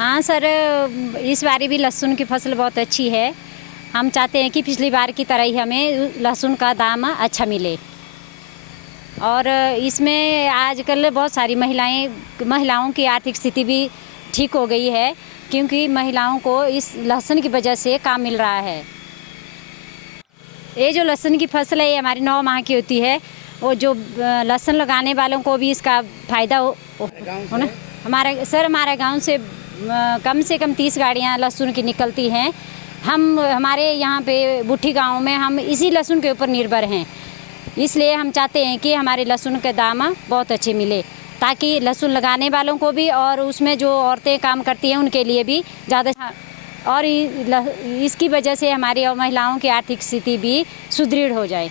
हाँ सर, इस बारी भी लहसुन की फसल बहुत अच्छी है। हम चाहते हैं कि पिछली बार की तरह ही हमें लहसुन का दाम अच्छा मिले। और इसमें आजकल बहुत सारी महिलाओं की आर्थिक स्थिति भी ठीक हो गई है, क्योंकि महिलाओं को इस लहसुन की वजह से काम मिल रहा है। ये जो लहसुन की फसल है ये हमारी 9 माह की होती है। वो जो लहसुन लगाने वालों को भी इसका फ़ायदा हो ना। हमारे गांव से कम 30 गाड़ियां लहसुन की निकलती हैं। हमारे यहाँ पे बुट्ठी गांव में हम इसी लहसुन के ऊपर निर्भर हैं। इसलिए हम चाहते हैं कि हमारे लहसुन के दाम बहुत अच्छे मिले, ताकि लहसुन लगाने वालों को भी और उसमें जो औरतें काम करती हैं उनके लिए भी ज़्यादा, और इसकी वजह से हमारी और महिलाओं की आर्थिक स्थिति भी सुदृढ़ हो जाए।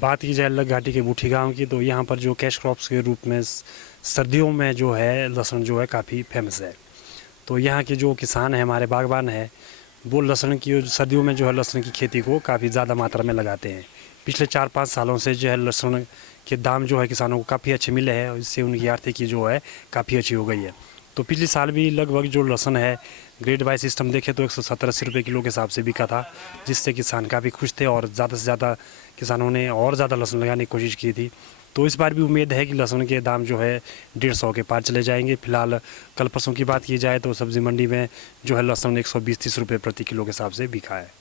बात की जाए अलग घाटी के बुट्ठी गांव की, तो यहाँ पर जो कैश क्रॉप्स के रूप में सर्दियों में जो है लहसुन जो है काफ़ी फेमस है। तो यहाँ के जो किसान हैं, हमारे बागबान हैं, वो लहसुन की सर्दियों में जो है लहसुन की खेती को काफ़ी ज़्यादा मात्रा में लगाते हैं। पिछले 4-5 सालों से जो है लहसुन के दाम जो है किसानों को काफ़ी अच्छे मिले हैं, और इससे उनकी आर्थिकी जो है काफ़ी अच्छी हो गई है। तो पिछले साल भी लगभग जो लहसुन है ग्रेड वाइज सिस्टम देखें तो 170-80 रुपये किलो के हिसाब से बिका था, जिससे किसान काफ़ी खुश थे और ज़्यादा से ज़्यादा किसानों ने और ज़्यादा लहसुन लगाने की कोशिश की थी। तो इस बार भी उम्मीद है कि लहसुन के दाम जो है 150 के पार चले जाएंगे। फिलहाल कल परसों की बात की जाए तो सब्ज़ी मंडी में जो है लहसुन 120-130 रुपये प्रति किलो के हिसाब से बिका है।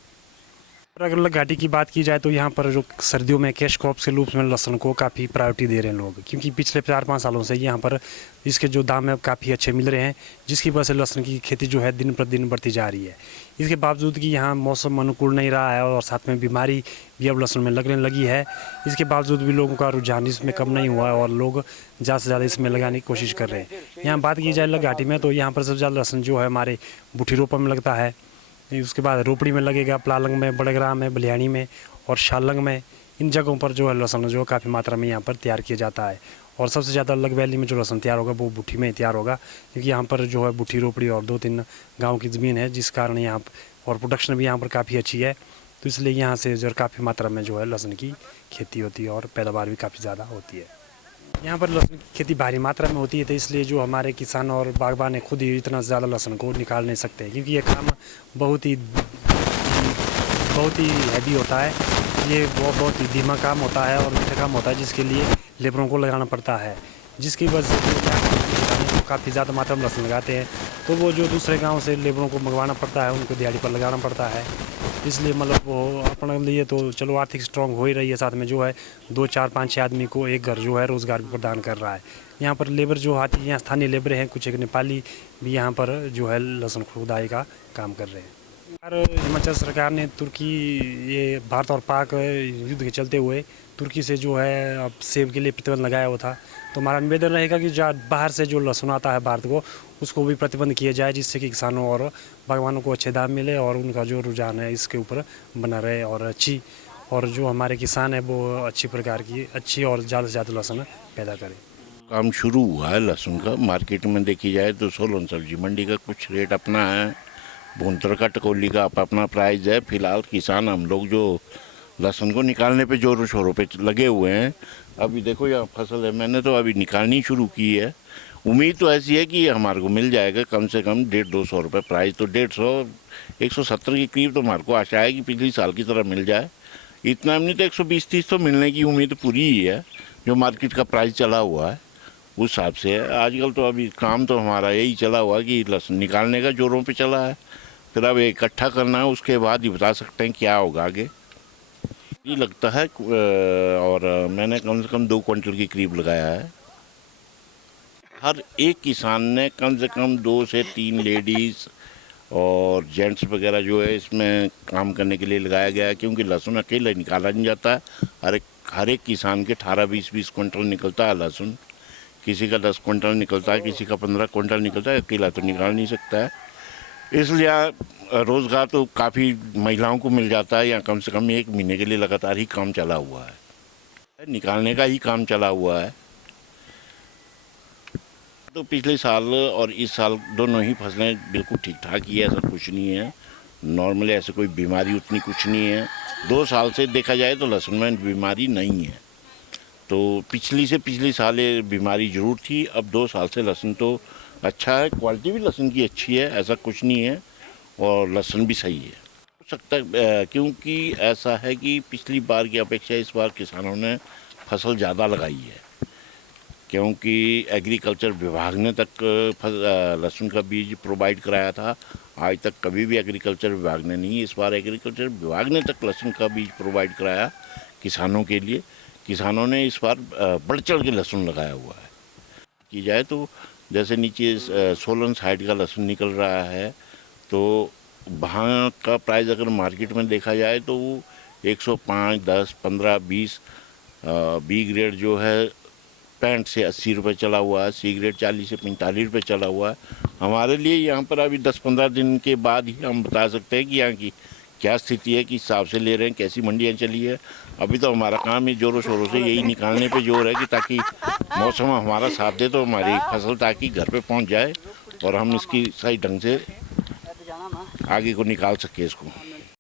और अगर अलग घाटी की बात की जाए तो यहाँ पर जो सर्दियों में कैश क्रॉप्स के रूप में लहसुन को काफ़ी प्रायोरिटी दे रहे हैं लोग, क्योंकि पिछले 4-5 सालों से यहाँ पर इसके जो दाम है काफ़ी अच्छे मिल रहे हैं, जिसकी वजह से लहसुन की खेती जो है दिन प्रतिदिन बढ़ती जा रही है। इसके बावजूद कि यहाँ मौसम अनुकूल नहीं रहा है और साथ में बीमारी भी अब लहसुन में लगने लगी है, इसके बावजूद भी लोगों का रुझान इसमें कम नहीं हुआ है और लोग ज़्यादा से ज़्यादा इसमें लगाने की कोशिश कर रहे हैं। यहाँ बात की जाए अलग घाटी में तो यहाँ पर सबसे ज़्यादा लहसुन जो है हमारे बुट्ठी रोपा में लगता है, उसके बाद रोपड़ी में लगेगा, प्लालंग में, बड़ेग्राम में, बलियानी में और शालंग में। इन जगहों पर जो है लहसुन जो काफ़ी मात्रा में यहाँ पर तैयार किया जाता है। और सबसे ज़्यादा अलग वैली में जो लहसुन तैयार होगा वो बुट्ठी में तैयार होगा, क्योंकि यहाँ पर जो है बुट्ठी, रोपड़ी और 2-3 गाँव की ज़मीन है, जिस कारण यहाँ और प्रोडक्शन भी यहाँ पर काफ़ी अच्छी है। तो इसलिए यहाँ से जो काफ़ी मात्रा में जो है लहसुन की खेती होती है और पैदावार भी काफ़ी ज़्यादा होती है। यहाँ पर लहसुन की खेती भारी मात्रा में होती है, तो इसलिए जो हमारे किसान और बागबान है खुद ही इतना ज़्यादा लहसुन को निकाल नहीं सकते, क्योंकि ये काम बहुत ही हैवी होता है। ये बहुत ही धीमा काम होता है और मीठा काम होता है, जिसके लिए लेबरों को लगाना पड़ता है, जिसकी वजह से काफ़ी ज़्यादा मात्रा में लहसुन लगाते हैं। तो वो जो दूसरे गांव से लेबरों को मंगवाना पड़ता है, उनको दिहाड़ी पर लगाना पड़ता है। इसलिए मतलब वो अपने लिए तो चलो आर्थिक स्ट्रॉन्ग हो ही रही है, साथ में जो है 2-4-5-6 आदमी को एक घर जो है रोज़गार भी प्रदान कर रहा है। यहाँ पर लेबर जो आती है, यहाँ स्थानीय लेबर हैं, कुछ एक नेपाली भी यहाँ पर जो है लहसुन खुदाई का काम कर रहे हैं। हिमाचल सरकार ने ये भारत और पाक युद्ध के चलते हुए तुर्की से जो है अब सेब के लिए प्रतिबंध लगाया हुआ था। तो हमारा निवेदन रहेगा कि बाहर से जो लहसुन आता है भारत को, उसको भी प्रतिबंध किया जाए, जिससे कि किसानों और बागवानों को अच्छे दाम मिले और उनका जो रुझान है इसके ऊपर बना रहे, और जो हमारे किसान है वो अच्छी प्रकार की अच्छी और ज़्यादा से ज़्यादा लहसुन पैदा करें। काम शुरू हुआ है लहसुन का। मार्केट में देखी जाए तो सोलन सब्जी मंडी का कुछ रेट अपना है, भुंतर का, टकोली का अपना प्राइस है। फिलहाल किसान हम लोग जो लहसुन को निकालने पे जोरों शोरों पे लगे हुए हैं। अभी देखो यहाँ फसल है, मैंने तो अभी निकालनी शुरू की है। उम्मीद तो ऐसी है कि हमारे को मिल जाएगा कम से कम 150-200 रुपये प्राइस। तो 150-170 के करीब तो हमारे को आशा है कि पिछली साल की तरह मिल जाए। इतना नहीं तो 120-130 तो मिलने की उम्मीद पूरी ही है, जो मार्केट का प्राइस चला हुआ है उस हिसाब से है। आजकल तो अभी काम तो हमारा यही चला हुआ कि लहसुन निकालने का जोरों पे चला है। फिर अब इकट्ठा करना है, उसके बाद ही बता सकते हैं क्या होगा आगे। ये लगता है और मैंने कम से कम 2 क्विंटल के करीब लगाया है। हर एक किसान ने कम से कम 2 से 3 लेडीज़ और जेंट्स वगैरह जो है इसमें काम करने के लिए लगाया गया है, क्योंकि लहसुन अकेला निकाला नहीं जाता है। हर एक किसान के 18-20 क्विंटल निकलता है लहसुन। किसी का 10 क्विंटल निकलता है, किसी का 15 क्विंटल निकलता है, अकेला तो निकाल नहीं सकता है। इसलिए रोज़गार तो काफ़ी महिलाओं को मिल जाता है। या कम से कम 1 महीने के लिए लगातार ही काम चला हुआ है, निकालने का ही काम चला हुआ है। तो पिछले साल और इस साल दोनों ही फसलें बिल्कुल ठीक ठाक ही है, ऐसा कुछ नहीं है। नॉर्मली ऐसे कोई बीमारी उतनी कुछ नहीं है। 2 साल से देखा जाए तो लहसुन में बीमारी नहीं है। तो पिछली साल ये बीमारी ज़रूर थी। अब 2 साल से लहसुन तो अच्छा है, क्वालिटी भी लहसुन की अच्छी है, ऐसा कुछ नहीं है, और लहसुन भी सही है। हो सकता है क्योंकि ऐसा है कि पिछली बार की अपेक्षा इस बार किसानों ने फसल ज़्यादा लगाई है, क्योंकि एग्रीकल्चर विभाग ने तक लहसुन का बीज प्रोवाइड कराया था। आज तक कभी भी एग्रीकल्चर विभाग ने नहीं, इस बार एग्रीकल्चर विभाग ने तक लहसुन का बीज प्रोवाइड कराया किसानों के लिए। किसानों ने इस बार बढ़ चढ़ के लहसुन लगाया हुआ है। की जाए तो जैसे नीचे सोलन साइड का लहसुन निकल रहा है, तो वहाँ का प्राइस अगर मार्केट में देखा जाए तो वो 105, 10, 15, 20 बी ग्रेड जो है 65 से 80 रुपये चला हुआ है, सी ग्रेड 40 से 45 रुपये चला हुआ है। हमारे लिए यहाँ पर अभी 10-15 दिन के बाद ही हम बता सकते हैं कि यहाँ की क्या स्थिति है, किस हिसाब से ले रहे हैं, कैसी मंडियाँ चली है। अभी तो हमारा काम है जोरों शोरों से यही निकालने पे जोर है कि ताकि मौसम हमारा साथ दे तो हमारी फसल ताकि घर पे पहुँच जाए और हम इसकी सही ढंग से आगे को निकाल सके इसको।